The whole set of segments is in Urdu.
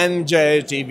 MJ TV।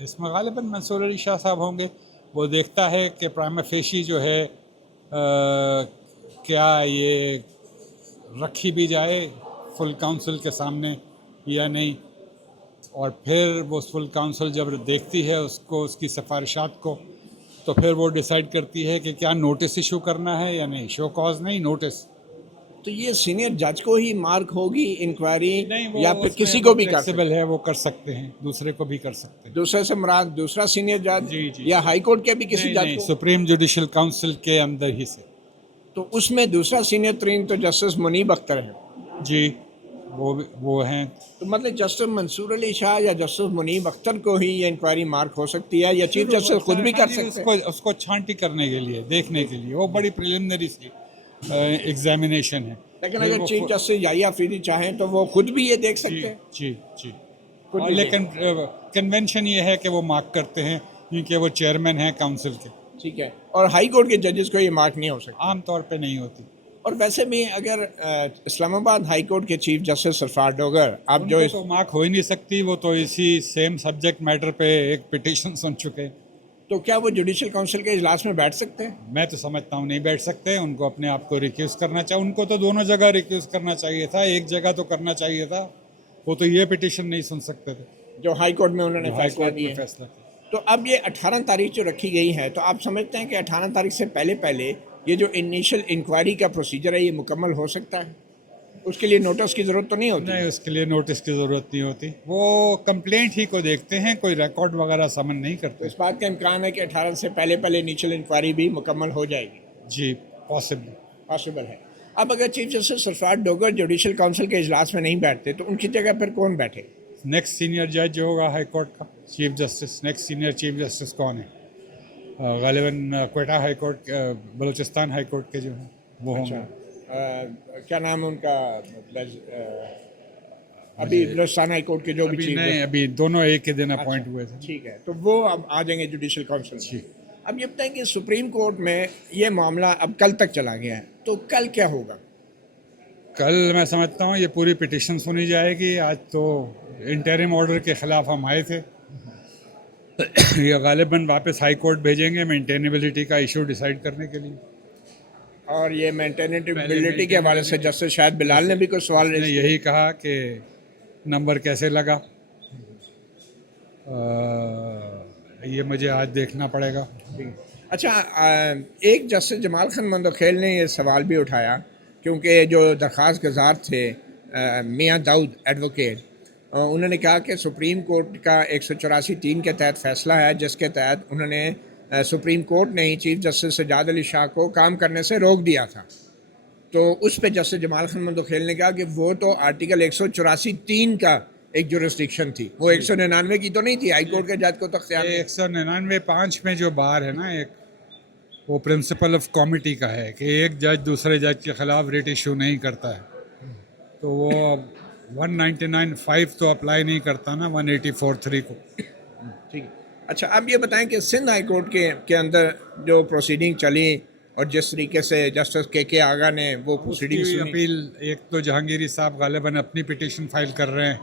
اس میں غالباً منصور علی شاہ صاحب ہوں گے. وہ دیکھتا ہے کہ پرائما فیشی جو ہے کیا یہ رکھی بھی جائے فل کاؤنسل کے سامنے یا نہیں, اور پھر وہ فل کاؤنسل جب دیکھتی ہے اس کو, اس کی سفارشات کو, تو پھر وہ ڈیسائیڈ کرتی ہے کہ کیا نوٹس ایشو کرنا ہے یا نہیں. شو کاز نہیں, نوٹس. تو یہ سینئر جج کو ہی مارک ہوگی انکوائری نہیں, یا وہ پھر اس میں کسی کو بھی کر فلیکسیبل ہے, وہ کر سکتے ہیں, دوسرے کو بھی کر سکتے ہیں. دوسرے سے مراد دوسرا سینئر جج جی جی یا ہائی کورٹ کے بھی کسی نہیں جج نہیں, کو؟ سپریم جوڈیشل کاؤنسل کے اندر ہی سے. تو اس میں دوسرا سینئر ترین تو جسٹس منیب اختر ہے. جی, وہ ہیں. تو مطلب جسٹس منصور علی شاہ یا جسٹس منیب اختر کو ہی یہ انکوائری مارک ہو سکتی ہے یا چیف جسٹس خود بھی کر سکتے ہیں؟ اس کو چھانٹی کرنے کے لیے, دیکھنے کے لیے, وہ بڑی پریلیمنری سی ایگزامینیشن ہے. لیکن اگر چیف جسٹس یحییٰ آفریدی چاہیں تو وہ خود بھی یہ دیکھ سکتے ہیں. جی جی, خود بھی لیکن کنونشن یہ ہے کہ وہ مارک کرتے ہیں کیونکہ وہ چیئرمین ہیں کاؤنسل کے. ٹھیک ہے, اور ہائی کورٹ کے ججز کو یہ مارک نہیں ہو سکتا عام طور پہ نہیں ہوتی. اور ویسے بھی اگر اسلام آباد ہائی کورٹ کے چیف جسٹس سرفراز ڈوگر اب ان جو کو تو مارک ہو ہی نہیں سکتی, وہ تو اسی سیم سبجیکٹ میٹر پہ ایک پٹیشن سن چکے. تو کیا وہ جوڈیشل کونسل کے اجلاس میں بیٹھ سکتے ہیں؟ میں تو سمجھتا ہوں نہیں بیٹھ سکتے. ان کو اپنے آپ کو ریکیوز کرنا چاہیے. ان کو تو دونوں جگہ ریکیوز کرنا چاہیے تھا, ایک جگہ تو کرنا چاہیے تھا. وہ تو یہ پٹیشن نہیں سن سکتے تھے جو ہائی کورٹ میں انہوں نے ہائی فیصلہ کورٹ کیا میں ہے. فیصلہ کیا. تو اب یہ 18 تاریخ جو رکھی گئی ہے, تو آپ سمجھتے ہیں کہ 18 تاریخ سے پہلے یہ جو انیشل انکوائری کا پروسیجر ہے یہ مکمل ہو سکتا ہے؟ اس کے لیے نوٹس کی ضرورت تو نہیں ہوتی؟ نہیں, اس کے لیے نوٹس کی ضرورت نہیں ہوتی. وہ کمپلینٹ ہی کو دیکھتے ہیں, کوئی ریکارڈ وغیرہ سمن نہیں تو کرتے. اس بات کا امکان ہے کہ 18 سے پہلے انیشل انکوائری بھی مکمل ہو جائے گی؟ جی, پاسبل ہے. اب اگر چیف جسٹس سرفراز ڈوگر جوڈیشل کونسل کے اجلاس میں نہیں بیٹھتے تو ان کی جگہ پھر کون بیٹھے؟ نیکسٹ سینئر جج جو ہوگا ہائی کورٹ کا chief justice, next senior chief justice کون ہے؟ غالباً Quetta high court, Balochistan high court کے جو ہیں وہ ہوں گے. کیا نام ہے ان کا؟ ابھی بلوچستان ہائی کورٹ کے جو بھی ابھی چیف نہیں, ابھی دونوں ایک ہی دن اپوائنٹ ہوئے تھے. ٹھیک ہے, تو وہ اب آ جائیں گے جوڈیشل کونسل میں. جی. اب یہ بتائیں کہ سپریم کورٹ میں یہ معاملہ اب کل تک چلا گیا ہے, تو کل کیا ہوگا؟ کل میں سمجھتا ہوں یہ پوری پٹیشن سنی جائے گی. آج تو انٹرم آرڈر کے خلاف ہم آئے تھے, یہ غالباً واپس ہائی کورٹ بھیجیں گے مینٹینیبلٹی کا ایشو ڈیسائیڈ کرنے کے لیے. اور یہ مینٹینیبلٹی کے حوالے سے جسٹس شاہد بلال نے بھی کوئی سوال نے یہی کہا کہ نمبر کیسے لگا, یہ مجھے آج دیکھنا پڑے گا. اچھا, ایک جسٹس جمال خان مندوخیل نے یہ سوال بھی اٹھایا کیونکہ جو درخواست گزار تھے میاں داؤد ایڈوکیٹ, انہوں نے کہا کہ سپریم کورٹ کا 184(3) کے تحت فیصلہ ہے جس کے تحت انہوں نے سپریم کورٹ نے ہی چیف جسٹس سجاد علی شاہ کو کام کرنے سے روک دیا تھا. تو اس پہ جسٹس جمال خان مندوخیل نے کہا کہ وہ تو آرٹیکل 184(3) کا ایک جورسڈکشن تھی, وہ 199 کی تو نہیں تھی. ہائی کورٹ کے جج کو تو اختیار 199(5) میں جو بار ہے نا, ایک وہ پرنسپل آف کامیٹی کا ہے کہ ایک جج دوسرے جج کے خلاف ریٹ ایشو نہیں کرتا ہے, تو وہ 199(5) تو اپلائی نہیں کرتا نا 184(3) کو. ٹھیک ہے. اچھا, اب یہ بتائیں کہ سندھ ہائی کورٹ کے اندر جو پروسیڈنگ چلی اور جس طریقے سے جسٹس کے آغا نے وہ پروسیڈنگ سنی, اپیل, ایک تو جہانگیری صاحب غالباً اپنی پٹیشن فائل کر رہے ہیں,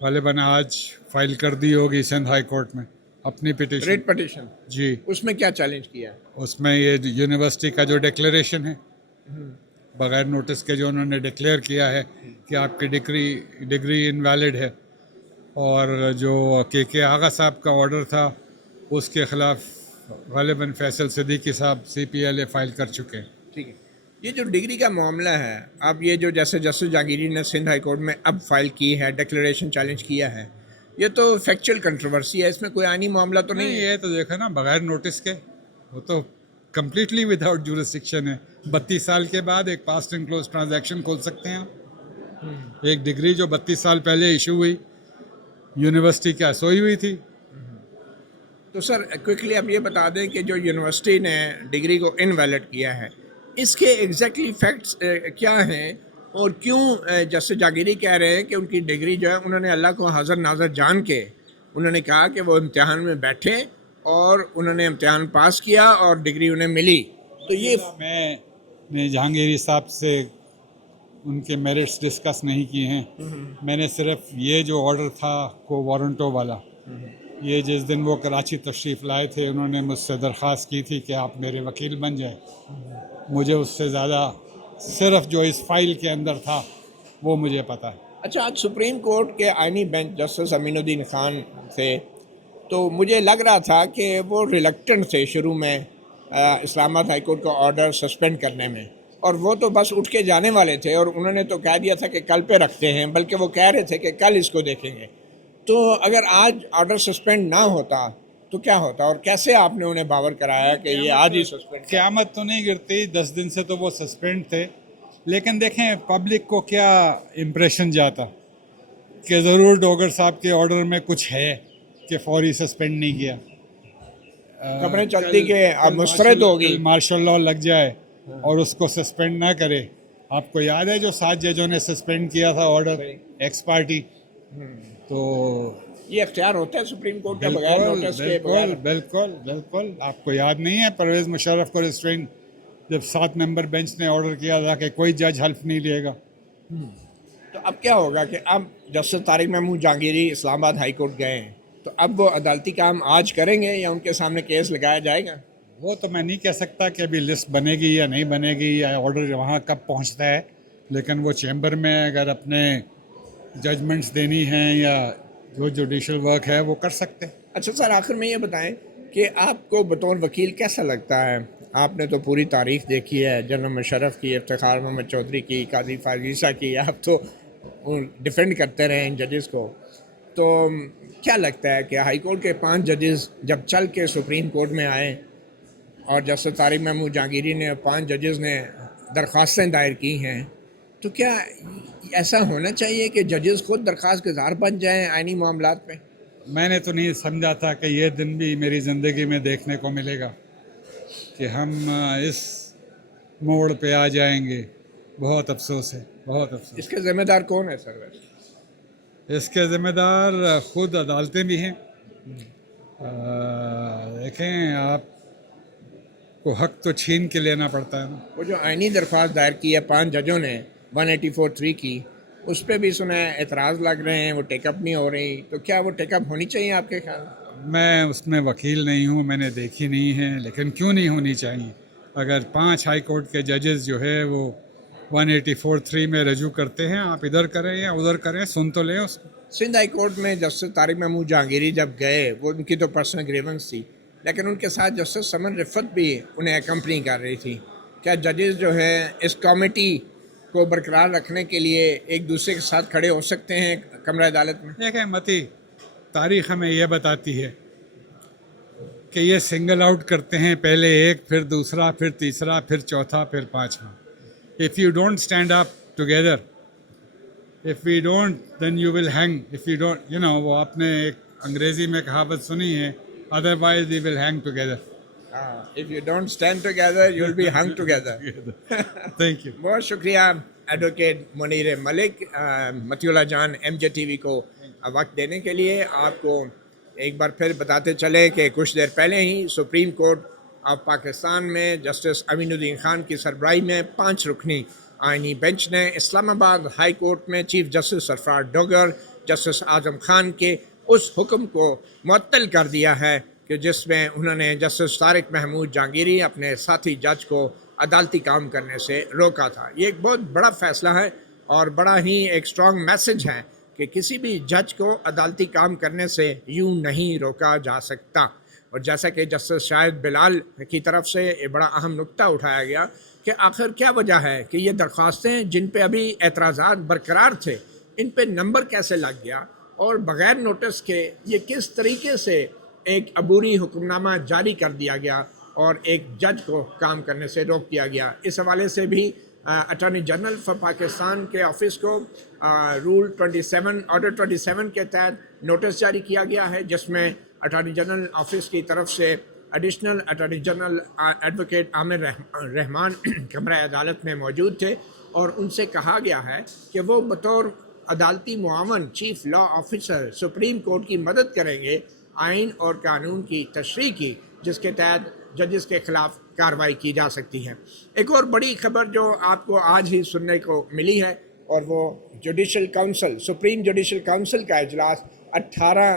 غالباً آج فائل کر دی ہوگی سندھ ہائی کورٹ میں اپنی پٹیشن. Writ petition. جی, اس میں کیا چیلنج کیا ہے؟ اس میں یہ یونیورسٹی کا جو ڈکلیریشن ہے بغیر نوٹس کے جو انہوں نے ڈکلیئر کیا ہے کہ آپ کی ڈگری انویلڈ ہے, اور جو کے آغا صاحب کا آرڈر تھا اس کے خلاف غالباً فیصل صدیقی صاحب CPLA فائل کر چکے ہیں. ٹھیک ہے. یہ جو ڈگری کا معاملہ ہے, اب یہ جو جیسے جسٹس جہانگیری نے سندھ ہائی کورٹ میں اب فائل کی ہے, ڈکلیریشن چیلنج کیا ہے, یہ تو فیکچوئل کنٹروورسی ہے, اس میں کوئی آئینی معاملہ تو نہیں ہے. یہ تو دیکھو نا, بغیر نوٹس کے وہ تو کمپلیٹلی ود آؤٹ جورسڈکشن ہے. 32 سال کے بعد ایک پاسٹ اینڈ کلوز ٹرانزیکشن کھول سکتے ہیں. ایک ڈگری جو 32 سال پہلے ایشو ہوئی, یونیورسٹی کیا سوئی ہوئی تھی. تو سر کوئکلی آپ یہ بتا دیں کہ جو یونیورسٹی نے ڈگری کو انویلڈ کیا ہے, اس کے ایگزیکٹلی فیکٹس کیا ہیں, اور کیوں جسٹس جہانگیری کہہ رہے ہیں کہ ان کی ڈگری جو ہے انہوں نے اللہ کو حاضر ناظر جان کے انہوں نے کہا کہ وہ امتحان میں بیٹھے اور انہوں نے امتحان پاس کیا اور ڈگری انہیں ملی. تو یہ میں نے جہانگیری صاحب سے ان کے میرٹس ڈسکس نہیں کیے ہیں. میں نے صرف یہ جو آرڈر تھا کو وارنٹو والا, یہ جس دن وہ کراچی تشریف لائے تھے انہوں نے مجھ سے درخواست کی تھی کہ آپ میرے وکیل بن جائیں. مجھے اس سے زیادہ صرف جو اس فائل کے اندر تھا وہ مجھے پتہ ہے. اچھا، آج سپریم کورٹ کے آئینی بینچ جسٹس امین الدین خان تھے، تو مجھے لگ رہا تھا کہ وہ ریلکٹنٹ تھے شروع میں اسلام آباد ہائی کورٹ کا آرڈر سسپینڈ کرنے میں، اور وہ تو بس اٹھ کے جانے والے تھے، اور انہوں نے تو کہہ دیا تھا کہ کل پہ رکھتے ہیں، بلکہ وہ کہہ رہے تھے کہ کل اس کو دیکھیں گے. تو اگر آج آرڈر سسپینڈ نہ ہوتا تو کیا ہوتا، اور کیسے آپ نے انہیں باور کرایا کہ یہ آج ہی سسپینڈ؟ قیامت تو نہیں گرتی، 10 دن سے تو وہ سسپینڈ تھے، لیکن دیکھیں پبلک کو کیا امپریشن جاتا کہ ضرور ڈوگر صاحب کے آرڈر میں کچھ ہے کہ فوری سسپینڈ نہیں کیا. خبریں چلتی کہ اب مسترد ہوگی. مارشل لاء لگ جائے اور اس کو سسپینڈ نہ کرے. آپ کو یاد ہے جو 7 ججوں نے سسپینڈ کیا تھا آرڈر ایکس پارٹی؟ تو یہ اختیار ہوتا ہے سپریم کورٹ کا بغیر نوٹس کے؟ بالکل بالکل بالکل. آپ کو یاد نہیں ہے پرویز مشرف کو ریسٹرین جب 7 ممبر بینچ نے آرڈر کیا تھا کہ کوئی جج حلف نہیں لے گا. تو اب کیا ہوگا کہ اب جسٹس طارق محمود جہانگیری اسلام آباد ہائی کورٹ گئے ہیں، تو اب وہ عدالتی کام آج کریں گے یا ان کے سامنے کیس لگایا جائے گا؟ وہ تو میں نہیں کہہ سکتا کہ ابھی لسٹ بنے گی یا نہیں بنے گی یا آرڈر وہاں کب پہنچتا ہے، لیکن وہ چیمبر میں اگر اپنے ججمنٹس دینی ہیں یا جو جوڈیشل ورک ہے وہ کر سکتے ہیں. اچھا سر، آخر میں یہ بتائیں کہ آپ کو بطور وکیل کیسا لگتا ہے؟ آپ نے تو پوری تاریخ دیکھی ہے، جنرل مشرف کی، افتخار محمد چودھری کی، قاضی فائز عیسیٰ کی، آپ تو ڈیفینڈ کرتے رہے ان ججز کو. تو کیا لگتا ہے کہ ہائی کورٹ کے 5 ججز جب چل کے سپریم کورٹ میں آئے اور جسٹس طارق محمود جہانگیری نے 5 ججز نے درخواستیں دائر کی ہیں، تو کیا ایسا ہونا چاہیے کہ ججز خود درخواست گزار بن جائیں آئینی معاملات پہ؟ میں نے تو نہیں سمجھا تھا کہ یہ دن بھی میری زندگی میں دیکھنے کو ملے گا کہ ہم اس موڑ پہ آ جائیں گے. بہت افسوس ہے، بہت افسوس. اس کے ذمہ دار کون ہے سر ویسے؟ اس کے ذمہ دار خود عدالتیں بھی ہیں. دیکھیں آپ کو حق تو چھین کے لینا پڑتا ہے نا. وہ جو آئینی درخواست دائر کی ہے 5 ججوں نے 184(3) کی، اس پہ بھی سنا ہے اعتراض لگ رہے ہیں، وہ ٹیک اپ نہیں ہو رہی، تو کیا وہ ٹیک اپ ہونی چاہیے آپ کے خیال میں؟ میں اس میں وکیل نہیں ہوں، میں نے دیکھی نہیں ہے، لیکن کیوں نہیں ہونی چاہیے؟ اگر 5 ہائی کورٹ کے ججز جو ہے وہ 184(3) میں رجوع کرتے ہیں، آپ ادھر کریں یا ادھر کریں، سن تو لیں اس کو. سندھ ہائی کورٹ میں جسٹس طارق محمود جہانگیری جب گئے، وہ ان کی تو پرسنل گریونس تھی، لیکن ان کے ساتھ جسٹس سمن رفت بھی انہیں اکمپنی کر رہی تھی. کیا ججز جو ہیں اس کمیٹی کو برقرار رکھنے کے لیے ایک دوسرے کے ساتھ کھڑے ہو سکتے ہیں کمرہ عدالت میں؟ دیکھیں متی، تاریخ ہمیں یہ بتاتی ہے کہ یہ سنگل آؤٹ کرتے ہیں، پہلے ایک، پھر دوسرا، پھر تیسرا، پھر چوتھا، پھر 5واں. If you don't stand up together, if we don't, then you will hang. If you don't, وہ آپ نے ایک انگریزی میں کہاوت سنی ہے، otherwise we will hang together. If you don't stand together, you will be hung together. Thank you. بہت شکریہ ایڈوکیٹ منیر ملک، متی اللہ جان ایم جے ٹی وی کو وقت دینے کے لیے. آپ کو ایک بار پھر بتاتے چلیں کہ کچھ دیر پہلے ہی سپریم کورٹ آف پاکستان میں جسٹس امین الدین خان کی سربراہی میں 5 رکنی آئینی بینچ نے اسلام آباد ہائی کورٹ میں چیف جسٹس سرفراز ڈوگر، جسٹس اعظم خان کے اس حکم کو معطل کر دیا ہے کہ جس میں انہوں نے جسٹس طارق محمود جہانگیری اپنے ساتھی جج کو عدالتی کام کرنے سے روکا تھا. یہ ایک بہت بڑا فیصلہ ہے اور بڑا ہی ایک اسٹرانگ میسج ہے کہ کسی بھی جج کو عدالتی کام کرنے سے یوں نہیں روکا جا سکتا. اور جیسا کہ جسٹس شاہد بلال کی طرف سے یہ بڑا اہم نقطہ اٹھایا گیا کہ آخر کیا وجہ ہے کہ یہ درخواستیں جن پہ ابھی اعتراضات برقرار تھے ان پہ نمبر کیسے لگ گیا، اور بغیر نوٹس کے یہ کس طریقے سے ایک عبوری حکم نامہ جاری کر دیا گیا اور ایک جج کو کام کرنے سے روک دیا گیا. اس حوالے سے بھی اٹارنی جنرل فار پاکستان کے آفس کو رول 27 آرڈر 27 کے تحت نوٹس جاری کیا گیا ہے، جس میں اٹارنی جنرل آفس کی طرف سے ایڈیشنل اٹارنی جنرل ایڈوکیٹ عامر رحمان کمرہ عدالت میں موجود تھے، اور ان سے کہا گیا ہے کہ وہ بطور عدالتی معاون چیف لا آفیسر سپریم کورٹ کی مدد کریں گے آئین اور قانون کی تشریح کی، جس کے تحت ججز کے خلاف کارروائی کی جا سکتی ہے. ایک اور بڑی خبر جو آپ کو آج ہی سننے کو ملی ہے، اور وہ judicial council, supreme judicial council کا اجلاس 18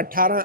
18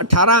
18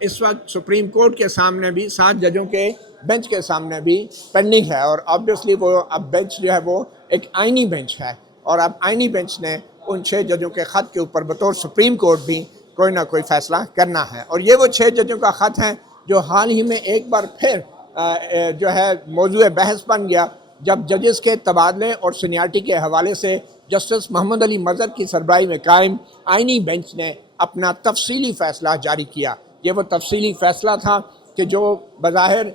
اس وقت سپریم کورٹ کے سامنے بھی 7 ججوں کے بینچ کے سامنے بھی پینڈنگ ہے، اور آبویسلی وہ اب بینچ جو ہے وہ ایک آئینی بینچ ہے، اور اب آئینی بینچ نے ان 6 ججوں کے خط کے اوپر بطور سپریم کورٹ بھی کوئی نہ کوئی فیصلہ کرنا ہے۔ اور یہ وہ 6 ججوں کا خط ہیں جو حال ہی میں ایک بار پھر جو ہے موضوع بحث بن گیا، جب ججز کے تبادلے اور سینیارٹی کے حوالے سے جسٹس محمد علی مظہر کی سربراہی میں قائم آئینی بینچ نے اپنا تفصیلی فیصلہ جاری کیا۔ یہ وہ تفصیلی فیصلہ تھا کہ جو بظاہر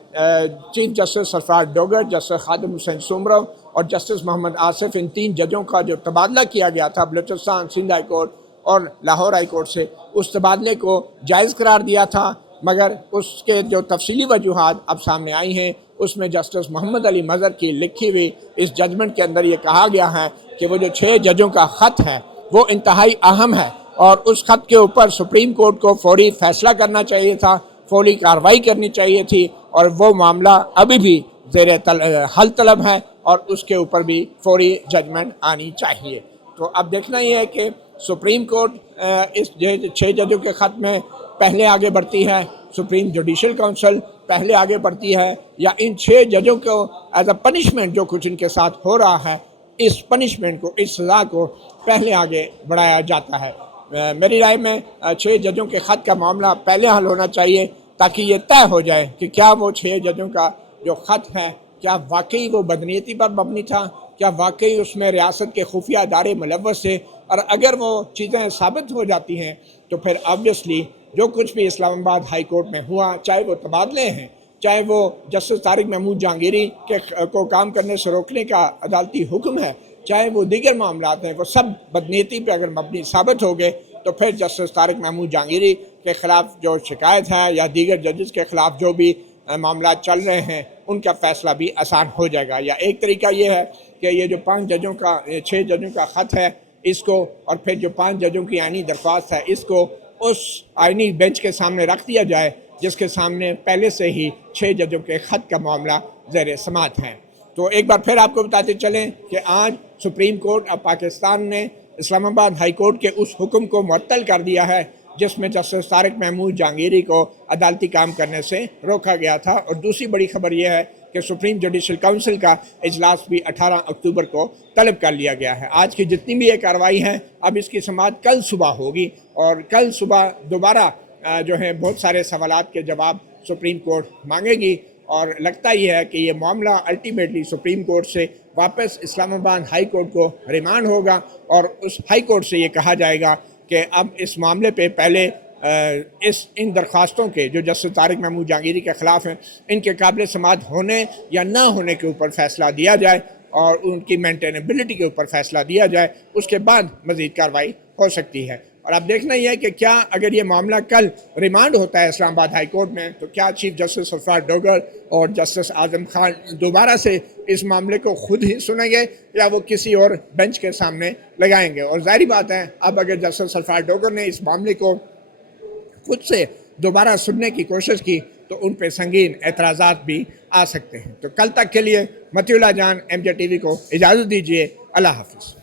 چیف جسٹس سرفراز ڈوگر، جسٹس خادم حسین سومرو اور جسٹس محمد آصف، ان 3 ججوں کا جو تبادلہ کیا گیا تھا بلوچستان، سندھ ہائی کورٹ اور لاہور ہائی کورٹ سے، اس تبادلے کو جائز قرار دیا تھا، مگر اس کے جو تفصیلی وجوہات اب سامنے آئی ہیں، اس میں جسٹس محمد علی مظہر کی لکھی ہوئی اس ججمنٹ کے اندر یہ کہا گیا ہے کہ وہ جو 6 ججوں کا خط ہے وہ انتہائی اہم ہے، اور اس خط کے اوپر سپریم کورٹ کو فوری فیصلہ کرنا چاہیے تھا، فوری کارروائی کرنی چاہیے تھی، اور وہ معاملہ ابھی بھی زیر حل طلب ہے، اور اس کے اوپر بھی فوری ججمنٹ آنی چاہیے۔ تو اب دیکھنا یہ ہے کہ سپریم کورٹ اس 6 ججوں کے خط میں پہلے آگے بڑھتی ہے، سپریم جوڈیشل کونسل پہلے آگے بڑھتی ہے، یا ان 6 ججوں کو ایز اے پنشمنٹ جو کچھ ان کے ساتھ ہو رہا ہے، اس پنشمنٹ کو، اس سزا کو پہلے آگے بڑھایا جاتا ہے۔ میری رائے میں 6 ججوں کے خط کا معاملہ پہلے حل ہونا چاہیے، تاکہ یہ طے ہو جائے کہ کیا وہ 6 ججوں کا جو خط ہے کیا واقعی وہ بدنیتی پر مبنی تھا، کیا واقعی اس میں ریاست کے خفیہ ادارے ملوث تھے، اور اگر وہ چیزیں ثابت ہو جاتی ہیں تو پھر آبویسلی جو کچھ بھی اسلام آباد ہائی کورٹ میں ہوا، چاہے وہ تبادلے ہیں، چاہے وہ جسٹس طارق محمود جہانگیری کو کام کرنے سے روکنے کا عدالتی حکم ہے، چاہے وہ دیگر معاملات ہیں، وہ سب بدنیتی پہ اگر مبنی ثابت ہو گئے تو پھر جسٹس طارق محمود جہانگیری کے خلاف جو شکایت ہے یا دیگر ججز کے خلاف جو بھی معاملات چل رہے ہیں ان کا فیصلہ بھی آسان ہو جائے گا۔ یا ایک طریقہ یہ ہے کہ یہ جو 6 ججوں کا خط ہے اس کو، اور پھر جو 5 ججوں کی آئینی درخواست ہے، اس کو اس آئینی بینچ کے سامنے رکھ دیا جائے جس کے سامنے پہلے سے ہی 6 ججوں کے خط کا معاملہ زیر سماعت ہے۔ تو ایک بار پھر آپ کو بتاتے چلیں کہ آج سپریم کورٹ آف پاکستان نے اسلام آباد ہائی کورٹ کے اس حکم کو معطل کر دیا ہے جس میں جسٹس طارق محمود جہانگیری کو عدالتی کام کرنے سے روکا گیا تھا۔ اور دوسری بڑی خبر یہ ہے کہ سپریم جوڈیشل کونسل کا اجلاس بھی 18 اکتوبر کو طلب کر لیا گیا ہے۔ آج کی جتنی بھی یہ کارروائی ہیں، اب اس کی سماعت کل صبح ہوگی، اور کل صبح دوبارہ جو ہیں بہت سارے سوالات کے جواب سپریم کورٹ مانگے گی، اور لگتا یہ ہے کہ یہ معاملہ الٹیمیٹلی سپریم کورٹ سے واپس اسلام آباد ہائی کورٹ کو ریمانڈ ہوگا، اور اس ہائی کورٹ سے یہ کہا جائے گا کہ اب اس معاملے پہ پہلے ان درخواستوں کے جو جسٹس طارق محمود جہانگیری کے خلاف ہیں ان کے قابل سماعت ہونے یا نہ ہونے کے اوپر فیصلہ دیا جائے، اور ان کی مینٹینیبلٹی کے اوپر فیصلہ دیا جائے، اس کے بعد مزید کارروائی ہو سکتی ہے۔ اور اب دیکھنا یہ ہے کہ کیا اگر یہ معاملہ کل ریمانڈ ہوتا ہے اسلام آباد ہائی کورٹ میں، تو کیا چیف جسٹس سرفراز ڈوگر اور جسٹس اعظم خان دوبارہ سے اس معاملے کو خود ہی سنیں گے یا وہ کسی اور بینچ کے سامنے لگائیں گے؟ اور ظاہری بات ہے اب اگر جسٹس سرفراز ڈوگر نے اس معاملے کو خود سے دوبارہ سننے کی کوشش کی تو ان پہ سنگین اعتراضات بھی آ سکتے ہیں۔ تو کل تک کے لیے مطیع اللہ جان، MJ TV کو اجازت دیجیے۔ اللہ حافظ۔